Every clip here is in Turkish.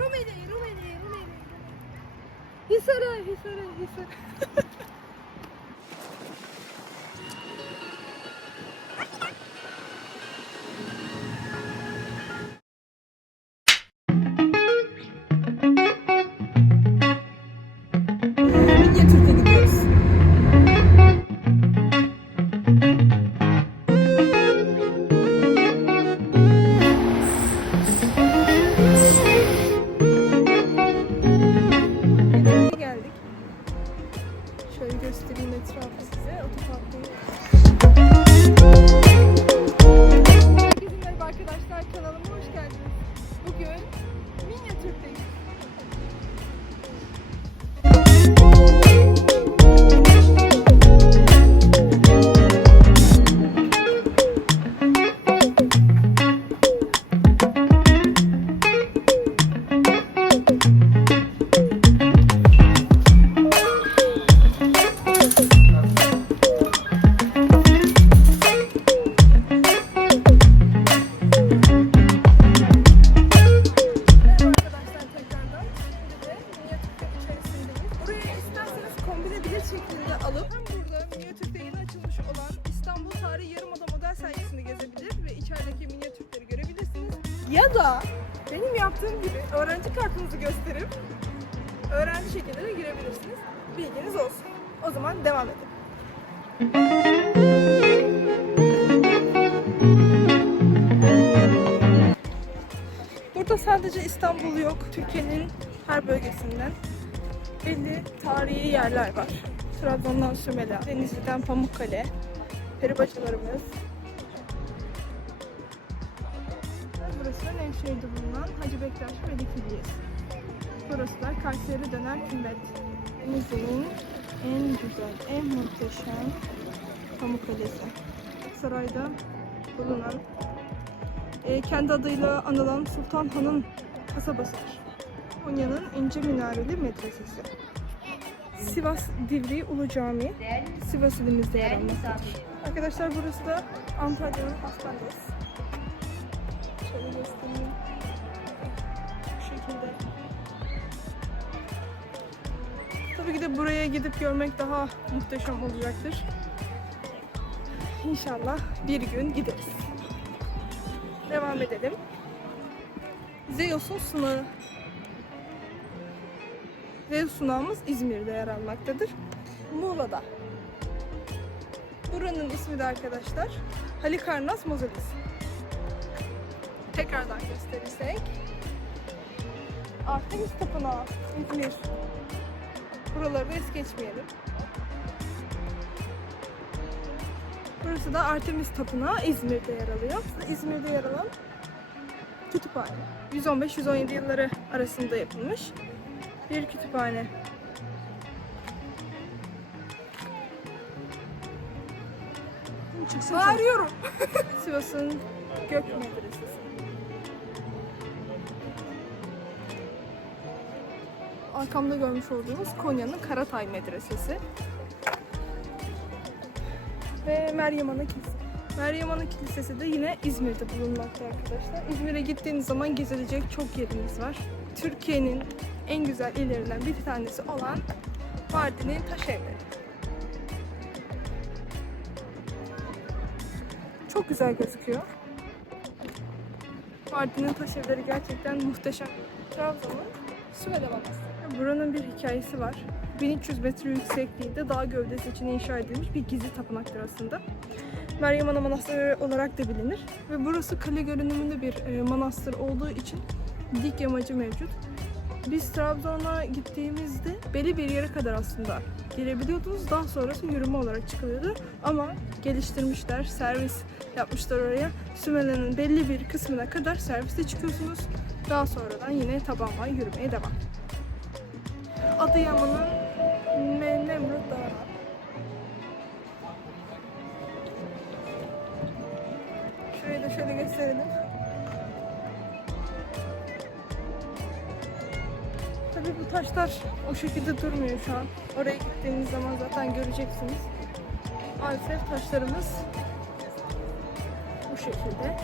Rumeli, Rumeli, Rumeli. Hisar'a, Hisar'a, Hisar'a. göstereyim etrafı size. Otoparktayım. Herkese merhaba arkadaşlar. Kanalıma hoş geldiniz. Bugün Minyatürk'teyiz. Belli tarihi yerler var. Trabzon'dan Sümela, Denizli'den Pamukkale, peribacalarımız. Burası da Nevşehir'de bulunan Hacı Bektaş Veli Külliyesi. Burası da Kayseri Döner Kümbet. Denizli'nin en güzel, en muhteşem Pamukkale'si. Sarayda bulunan e, kendi adıyla anılan Sultan Han'ın kasabasıdır. Konya'nın ince minareli medresesi. Sivas Divriği Ulu Camii, Sivas ilimizde yer almaktadır. Arkadaşlar burası da Antalya'nın hastanesi. Şöyle göstereyim. Bu şekilde. Tabii ki de buraya gidip görmek daha muhteşem olacaktır. İnşallah bir gün gideriz. Devam edelim. Zeus'un sunağı. Zeus sunağımız İzmir'de yer almaktadır. Muğla'da. Buranın ismi de arkadaşlar Halikarnas Mausolesi. Tekrardan gösterirsek. Artemis Tapınağı İzmir. Buraları da es geçmeyelim. Burası da Artemis Tapınağı İzmir'de yer alıyor. İzmir'de yer alan kütüphane. 115-117 yılları arasında yapılmış bir kütüphane. Bağırıyorum. Sivas'ın Gök Medresesi. Arkamda görmüş olduğunuz Konya'nın Karatay Medresesi. Ve Meryem Ana Kilisesi. Meryem Ana Kilisesi de yine İzmir'de bulunmakta arkadaşlar. İzmir'e gittiğiniz zaman gezilecek çok yerimiz var. Türkiye'nin en güzel illerinden bir tanesi olan Mardin'in taş evleri. Çok güzel gözüküyor. Mardin'in taş evleri gerçekten muhteşem. Trabzon'un Süveyde Manastırı. Buranın bir hikayesi var. 1300 metre yüksekliğinde dağ gövdesi için inşa edilmiş bir gizli tapınaktır aslında. Meryem Ana Manastırı olarak da bilinir. Ve burası kale görünümünde bir e, manastır olduğu için dik yamacı mevcut. Biz Trabzon'a gittiğimizde belli bir yere kadar aslında gelebiliyordunuz. Daha sonrası yürüme olarak çıkılıyordu. Ama geliştirmişler, servis yapmışlar oraya. Sümele'nin belli bir kısmına kadar serviste çıkıyorsunuz. Daha sonradan yine tabanla yürümeye devam. Adıyaman'ın ağaçlar o şekilde durmuyor şu an. Oraya gittiğiniz zaman zaten göreceksiniz. Maalesef taşlarımız bu şekilde.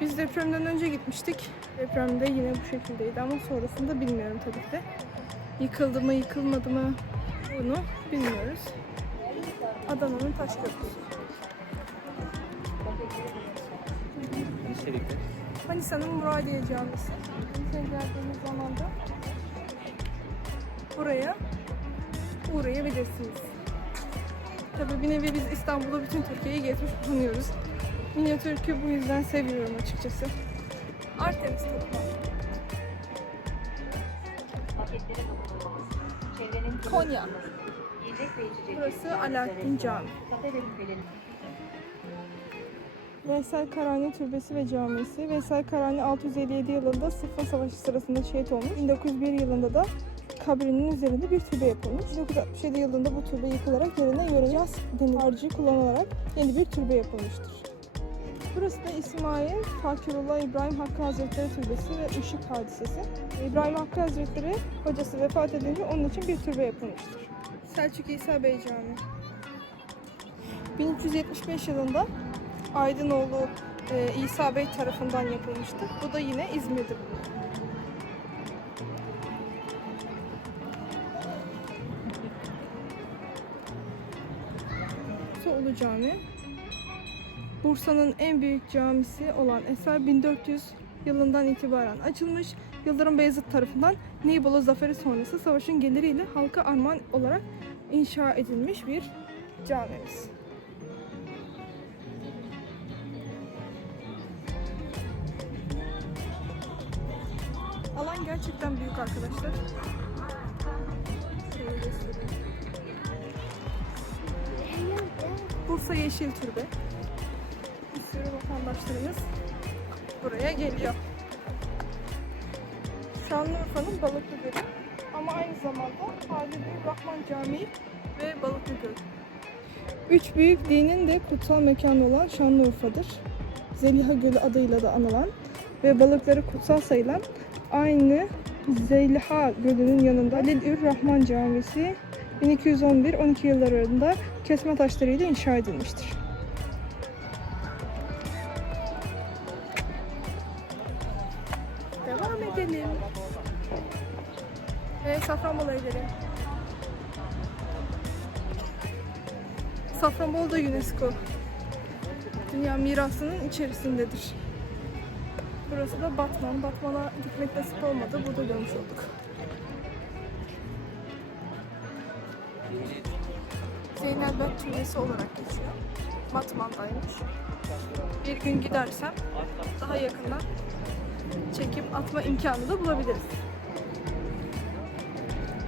Biz depremden önce gitmiştik. Depremde yine bu şekildeydi ama sonrasında bilmiyorum tabii ki de. Yıkıldı mı yıkılmadı mı bunu bilmiyoruz. Adana'nın taş köprüsü. İçerikte. Manisa'nın Muradiye Camisi. Manisa'ya geldiğimiz zaman da buraya uğrayabilirsiniz. Tabii bir nevi biz İstanbul'da bütün Türkiye'yi gezmiş bulunuyoruz. Minyatürk'ü bu yüzden seviyorum açıkçası. Artemis çevrenin Konya. Burası Alaaddin Camii. Veysel Karani Türbesi ve Camisi. Veysel Karani 657 yılında Sıffın Savaşı sırasında şehit olmuş. 1901 yılında da kabrinin üzerinde bir türbe yapılmış. 1967 yılında bu türbe yıkılarak yerine yöreyaz denilen harcı kullanılarak yeni bir türbe yapılmıştır. Burası da İsmail Fakirullah İbrahim Hakkı Hazretleri Türbesi ve Işık Hadisesi. İbrahim Hakkı Hazretleri hocası vefat edince onun için bir türbe yapılmıştır. Selçuk İsa Bey Camii. 1375 yılında Aydınoğlu e, İsa Bey tarafından yapılmıştı. Bu da yine İzmir'de bulunuyor. Soğulu Cami. Bursa'nın en büyük camisi olan eser 1400 yılından itibaren açılmış. Yıldırım Beyazıt tarafından Nibolu Zaferi sonrası savaşın geliriyle halka armağan olarak inşa edilmiş bir camimiz. Gerçekten büyük arkadaşlar. Bursa Yeşil Türbe. Bir sürü vatandaşlarımız buraya geliyor. Şanlıurfa'nın Balıklı Gölü ama aynı zamanda Halid Rahman Camii ve Balıklı Gölü. Üç büyük dinin de kutsal mekanı olan Şanlıurfa'dır. Zeliha Gölü adıyla da anılan ve balıkları kutsal sayılan aynı Zeyliha Gölü'nün yanında Halil-ür Rahman Camisi 1211-12 yıllarında kesme taşlarıyla inşa edilmiştir. Devam edelim. Ve Safranbolu'ya gidelim. Safranbolu da UNESCO Dünya mirasının içerisindedir. Burası da Batman. Batman'a gitmek nasip olmadı. Burada görmüş olduk. Zeynelbek Türbesi olarak geçiyor. Batman'daymış. Bir gün gidersem daha yakından çekip atma imkanı da bulabiliriz.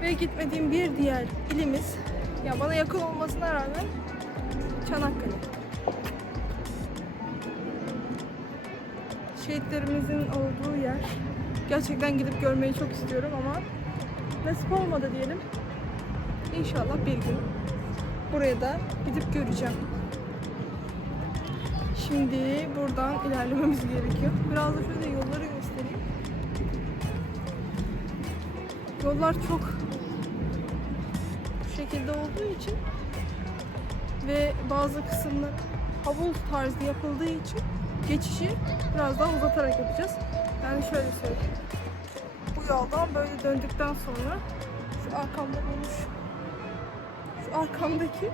Ve gitmediğim bir diğer ilimiz, ya bana yakın olmasına rağmen Çanakkale. Şehitlerimizin olduğu yer. Gerçekten gidip görmeyi çok istiyorum ama nasip olmadı diyelim. İnşallah bir gün buraya da gidip göreceğim. Şimdi buradan ilerlememiz gerekiyor. Biraz da şöyle yolları göstereyim. Yollar çok bu şekilde olduğu için ve bazı kısımlar havuz tarzı yapıldığı için geçişi biraz daha uzatarak yapacağız. Yani şöyle söyleyeyim. Bu yoldan böyle döndükten sonra şu arkamda olmuş şu arkamdaki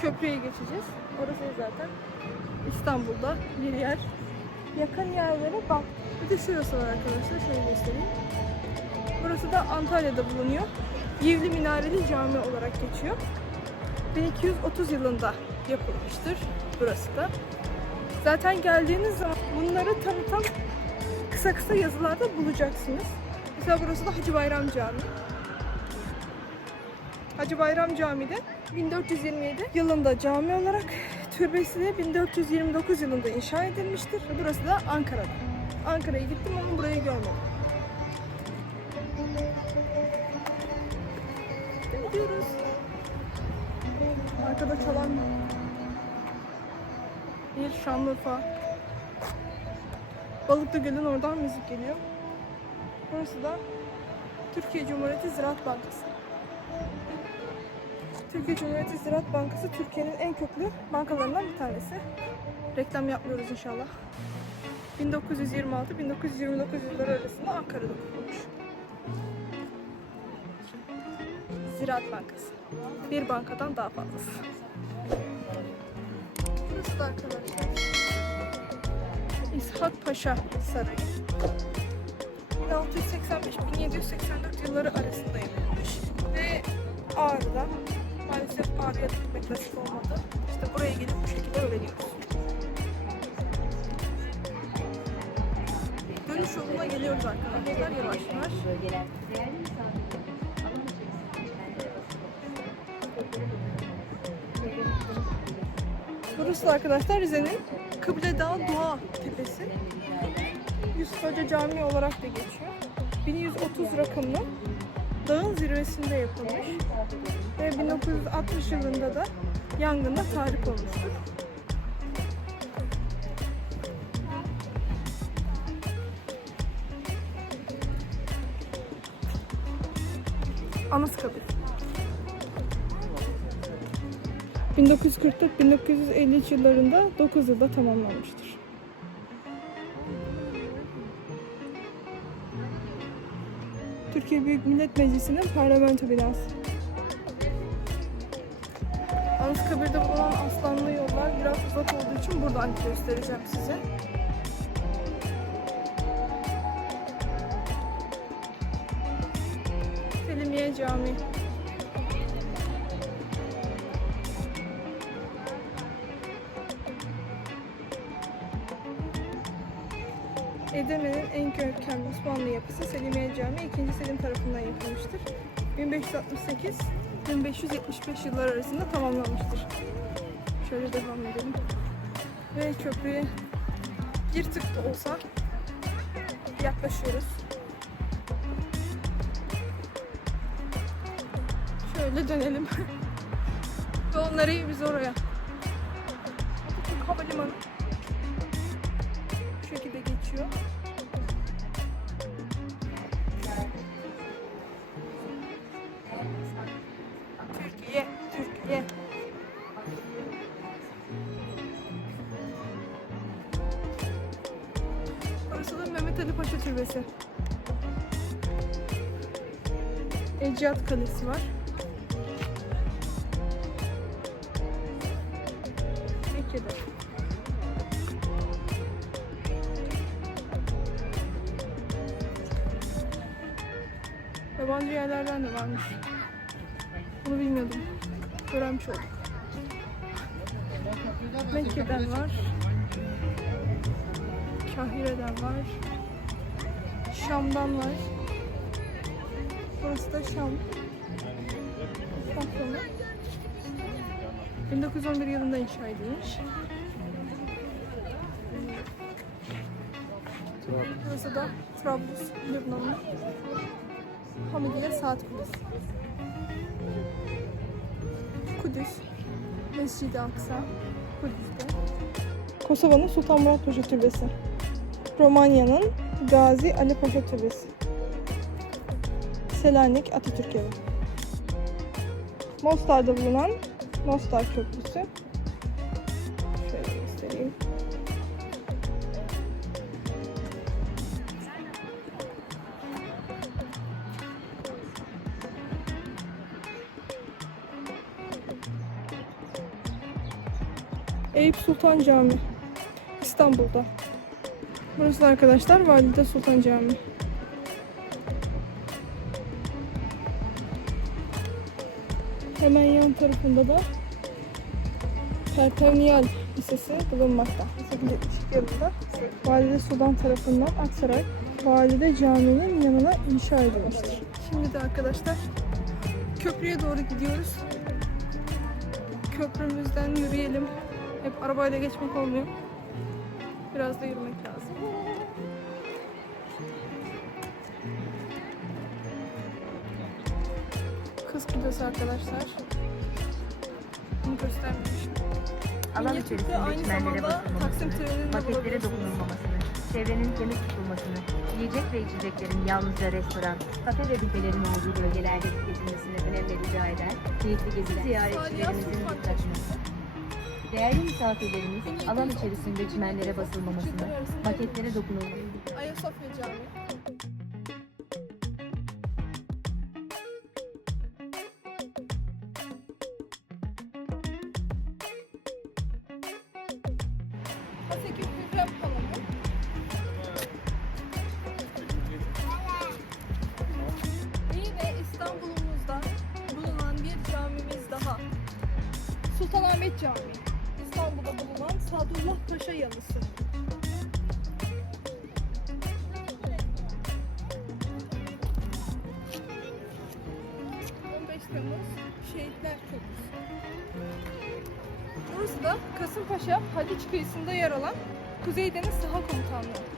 köprüye geçeceğiz. Orası zaten İstanbul'da bir yer. Yakın yerlere bak. Bir de şurası var arkadaşlar. Şöyle göstereyim. Burası da Antalya'da bulunuyor. Yivli Minareli Cami olarak geçiyor. 1230 yılında yapılmıştır burası da. Zaten geldiğiniz zaman bunları tanıtan kısa kısa yazılarda bulacaksınız. Mesela burası da Hacı Bayram Camii. Hacı Bayram Camii de 1427 yılında cami olarak, türbesi de 1429 yılında inşa edilmiştir. Burası da Ankara'da. Ankara'ya gittim ama burayı görmedim. Gidiyoruz. Arkada çalan bir Şanlıurfa. Balıklı Göl'ün oradan müzik geliyor. Burası da Türkiye Cumhuriyeti Ziraat Bankası. Türkiye Cumhuriyeti Ziraat Bankası Türkiye'nin en köklü bankalarından bir tanesi. Reklam yapmıyoruz inşallah. 1926-1929 yılları arasında Ankara'da kurulmuş. Ziraat Bankası. Bir bankadan daha fazlası. Burası da arkadaşlar. İshak Paşa Sarayı. 1685-1784 yılları arasında yapılmış. Ve Ağrı'da maalesef Ağrı'ya gitmek nasip olmadı. İşte buraya gelip bu şekilde öğreniyoruz. Dönüş yoluna geliyoruz arkadaşlar yavaş yavaş. Burası da arkadaşlar Rize'nin Kıble Dağı Dua Tepesi. Yusuf Hoca Camii olarak da geçiyor. 1130 rakımlı dağın zirvesinde yapılmış. Ve 1960 yılında da yangında tarih olmuştur. Anıtkabir. 1944-1953 yıllarında 9 yılda tamamlanmıştır. Türkiye Büyük Millet Meclisi'nin parlamento binası. Anıtkabir'de bulunan aslanlı yollar biraz uzak olduğu için buradan göstereceğim size. Selimiye Camii. Edirne'nin en görkemli Osmanlı yapısı Selimiye Camii 2. Selim tarafından yapılmıştır. 1568-1575 yıllar arasında tamamlanmıştır. Şöyle devam edelim. Ve köprüye bir tık da olsa yaklaşıyoruz. Şöyle dönelim. Yol nereye biz oraya. Havalimanı. Bu şekilde geçiyor. Paşa Türbesi. Eciyat Kalesi var. Mekke'de. Yabancı yerlerden de varmış. Bunu bilmiyordum. Öğrenmiş olduk. Mekke'den var. Kahire'den var. Şam'dan var. Burası da Şam. Afyon'da. 1911 yılında inşa edilmiş. Burası da Trablus, Lübnan'ın Hamidiye Saat Kulesi. Kudüs, Mescid-i Aksa, Kudüs'te. Kosova'nın Sultan Murat Paşa Türbesi. Romanya'nın Gazi Ali Paşa Türbesi. Selanik Atatürk Evi. Mostar'da bulunan Mostar Köprüsü. Şöyle göstereyim. Eyüp Sultan Camii. İstanbul'da. Burası da arkadaşlar Valide Sultan Camii. Hemen yan tarafında da Perpevniyal Lisesi bulunmakta. 1872 yılında Valide Sultan tarafından Aksaray Valide Camii'nin yanına inşa edilmiştir. Şimdi de arkadaşlar köprüye doğru gidiyoruz. Köprümüzden yürüyelim. Hep arabayla geçmek olmuyor. Biraz da yürümek lazım. Kız kocası arkadaşlar. Bunu göstermemişim. Alan içerisinde aynı çimenlere zamanda Taksim basılmamasını, treninde paketlere bulabilirsiniz. dokunulmamasını, çevrenin temiz tutulmasını, yiyecek ve içeceklerin yalnızca restoran, kafe ve büfelerin olduğu bölgelerde tüketilmesini önemli rica eder. Keyifli gezi ziyaretçilerimizin dikkatini. Değerli misafirlerimiz alan içerisinde çimenlere basılmamasını, maketlere dokunulmasını Ayasofya Camii. Temmuz Şehitler Köprüsü. Burası da Kasımpaşa Haliç kıyısında yer alan Kuzey Deniz Saha Komutanlığı.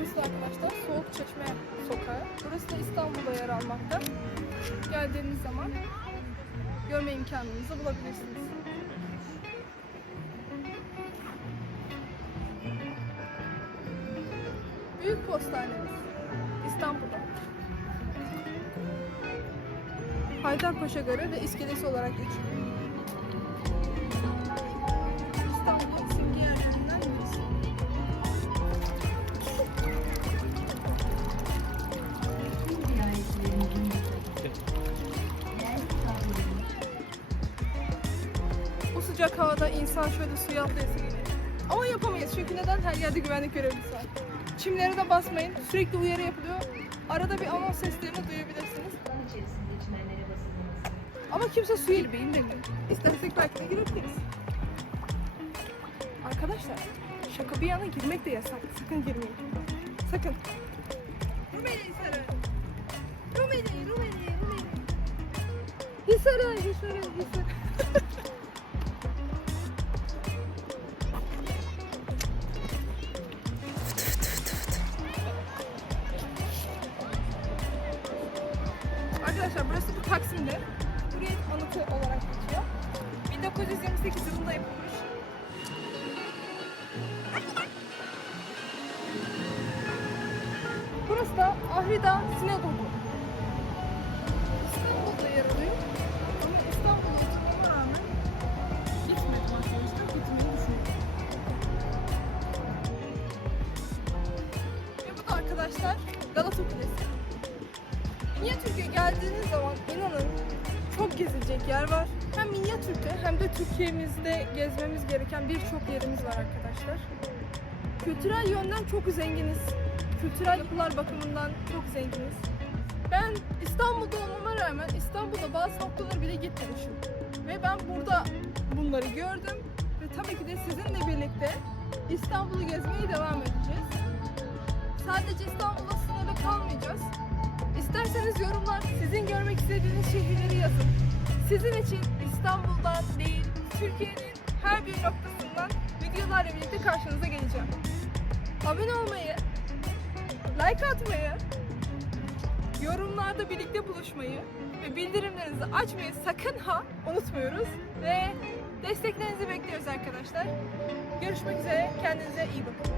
Burası da arkadaşlar Soğuk Çeşme Sokağı. Burası da İstanbul'da yer almakta. Geldiğiniz zaman görme imkanınızı bulabilirsiniz. Büyük Postanemiz İstanbul'da. Haydarpaşa Garı ve iskelesi olarak geçiyor. Sıcak havada insan şöyle suya atlayası. Ama yapamayız çünkü neden? Her yerde güvenlik görevlisi var. Çimlere de basmayın. Sürekli uyarı yapılıyor. Arada bir anons seslerini duyabilirsiniz. Ama kimse suya girmeyin demiyor. İstersek belki de girebiliriz. Arkadaşlar şaka bir yana girmek de yasak. Sakın girmeyin. Sakın. Rumeli Hisarı. Rumeli, Rumeli, Rumeli. Hisarı, Hisarı, Hisarı. Galata Kulesi. Minyatürk'e geldiğiniz zaman inanın çok gezilecek yer var. Hem Minyatürk'te hem de Türkiye'mizde gezmemiz gereken birçok yerimiz var arkadaşlar. Kültürel yönden çok zenginiz. Kültürel yapılar bakımından çok zenginiz. Ben İstanbul'da olmama rağmen İstanbul'da bazı noktaları bile gitmemişim. Ve ben burada bunları gördüm. Ve tabii ki de sizinle birlikte İstanbul'u gezmeye devam edeceğiz. Sadece İstanbul'da sınırlı kalmayacağız. İsterseniz yorumlar sizin görmek istediğiniz şehirleri yazın. Sizin için İstanbul'dan değil, Türkiye'nin her bir noktasından videolarla birlikte karşınıza geleceğim. Abone olmayı, like atmayı, yorumlarda birlikte buluşmayı ve bildirimlerinizi açmayı sakın ha unutmuyoruz. Ve desteklerinizi bekliyoruz arkadaşlar. Görüşmek üzere, kendinize iyi bakın.